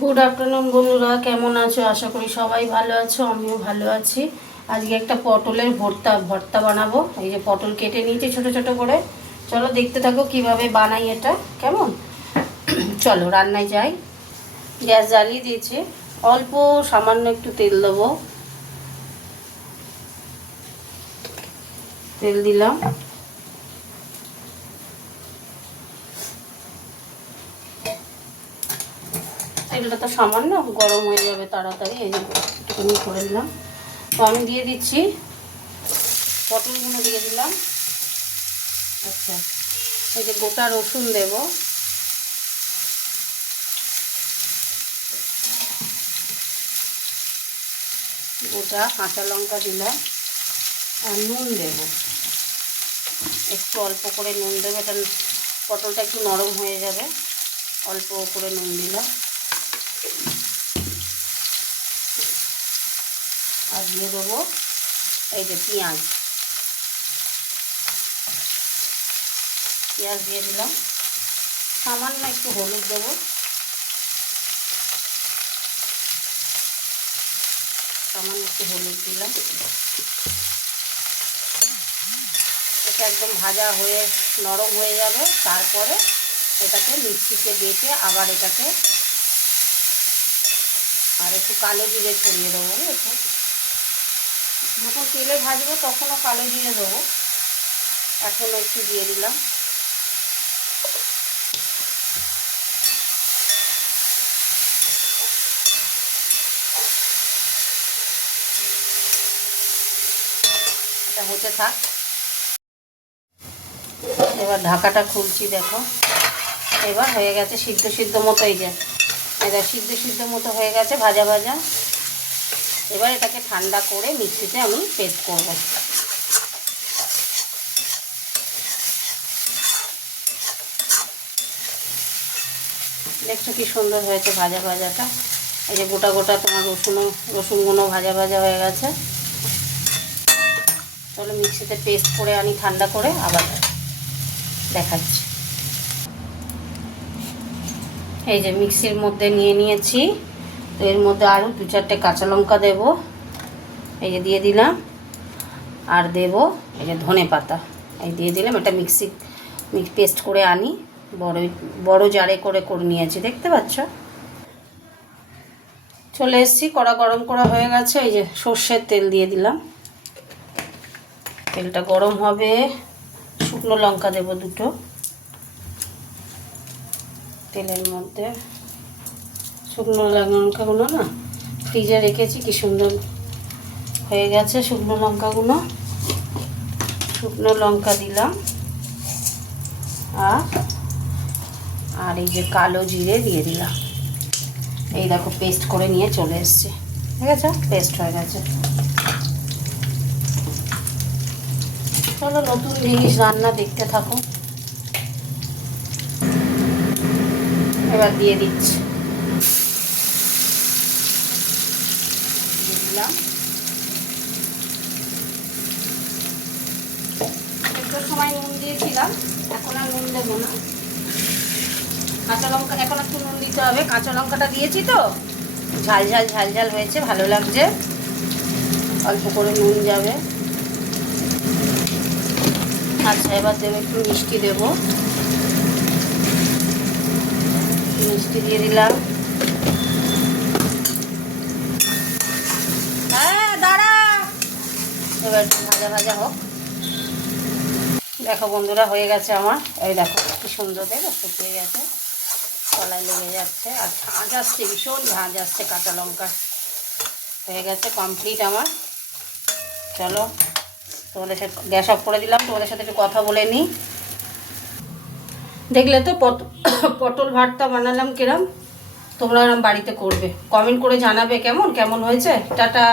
Good afternoon বন্ধুরা, কেমন আছো? আশা করি সবাই ভালো আছো, আমিও ভালো আছি। আজকে একটা পটলের ভর্তা বানাবো। এই যে পটল কেটে নিয়েছি ছোট ছোট করে। চলো দেখতে থাকো কিভাবে বানাই এটা, কেমন? চলো রান্নায় যাই। গ্যাস জ্বালিয়ে দিয়েছি, অল্প সামান্য একটু তেল দেবো। তেল দিলাম। তেলটা তো সামান্য গরম হয়ে যাবে তাড়াতাড়ি, এই যে একটুখানি করে দিলাম। তো আমি দিয়ে দিচ্ছি পটলগুলো, দিয়ে দিলাম। আচ্ছা, এই যে গোটা রসুন দেব, গোটা কাঁচা লঙ্কা দিলাম, আর নুন দেব, একটু অল্প করে নুন দেবো। এটা পটলটা একটু নরম হয়ে যাবে, অল্প করে নুন দিলাম। আর দিয়ে দেবো এই যে পেঁয়াজ দিয়ে দিলাম। সামান্য একটু হলুদ দেবো, সামান্য একটু হলুদ দিলাম। এটা একদম ভাজা হয়ে নরম হয়ে যাবে, তারপরে এটাকে মিক্সিতে বেটে আবার এটাকে আর একটু কালো জিরে ছড়িয়ে দেবো। একটু যখন তেলে ভাজবো তখনও কালো জিরে দেবো, এখনও একটু দিয়ে দিলাম। এটা হতে থাক। এবার ঢাকাটা খুলছি, দেখো এবার হয়ে গেছে সিদ্ধ সিদ্ধ মতো। এই যে এটা সিদ্ধ সিদ্ধ মতো হয়ে গেছে, ভাজা ভাজা। এবার এটাকে ঠান্ডা করে মিক্সিতে আমি পেস্ট করব। দেখছো কি সুন্দর হয়েছে ভাজা ভাজাটা। এই যে গোটা গোটা তোমার রসুনগুলো ভাজা ভাজা হয়ে গেছে। চলো মিক্সিতে পেস্ট করে আনি, ঠান্ডা করে আবার দেখাচ্ছি। এই যে মিক্সির মধ্যে নিয়ে নিয়েছি, তো এর মধ্যে আরও 2-4টে কাঁচা লঙ্কা দেব, এই যে দিয়ে দিলাম। আর দেব এই যে ধনে পাতা, এই দিয়ে দিলাম। এটা পেস্ট করে আনি, বড় জারে করে নিয়েছি, দেখতে পাচ্ছ। চলে এসেছি, কড়া গরম করা হয়ে গেছে। এই যে সর্ষের তেল দিয়ে দিলাম, তেলটা গরম হবে। শুকনো লঙ্কা দেব 2টো তেলের মধ্যে। শুকনো লঙ্কাগুলো না ফ্রিজে রেখেছি, কি সুন্দর হয়ে গেছে শুকনো লঙ্কাগুলো। শুকনো লঙ্কা দিলাম, আর এই যে কালো জিরে দিয়ে দিলাম। এই দেখো পেস্ট করে নিয়ে চলে এসছে, ঠিক আছে, পেস্ট হয়ে গেছে। চলো নতুন জিনিস রান্না দেখতে থাকো। এবার দিয়ে দিচ্ছি, দিয়ে দিলাম। একটু সময় নুন দিয়েছিলাম, এখন আর নুন দেবো না। কাঁচা লঙ্কা এখন একটু নুন দিতে হবে, কাঁচা লঙ্কাটা দিয়েছি তো ঝাল ঝাল ঝাল ঝাল হয়েছে, ভালো লাগছে। অল্প করে নুন যাবে। আচ্ছা, এবার দেবো একটু মিষ্টি, দেবো মিষ্টি দিয়ে দিলাম। হ্যাঁ দাঁড়া, এবার একটু ভাজা ভাজা হোক। দেখো বন্ধুরা হয়ে গেছে আমার, এই দেখো কি সুন্দর, দেখো শুকিয়ে গেছে, তলায় লেগে যাচ্ছে। আর ঝাঁঝ আসছে, ভীষণ ঝাঁঝ আসছে কাঁচা লঙ্কা। হয়ে গেছে কমপ্লিট আমার। চলো তোমাদের সাথে গ্যাস অফ করে দিলাম, তোমাদের সাথে একটু কথা বলে নিই। দেখলে তো পটল ভর্তা বানালাম কিরম। তোমরা এরম বাড়িতে করবে, কমেন্ট করে জানাবে কেমন কেমন হয়েছে। টাটা।